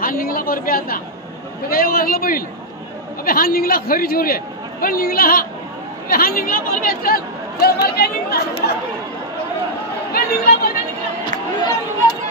हा निघला बरबे आता वरलं बैल अबे हा निघला खरी छोरी पण निघला हा निघला बरबे चल चल बरबे निघला निघला बरबे निघला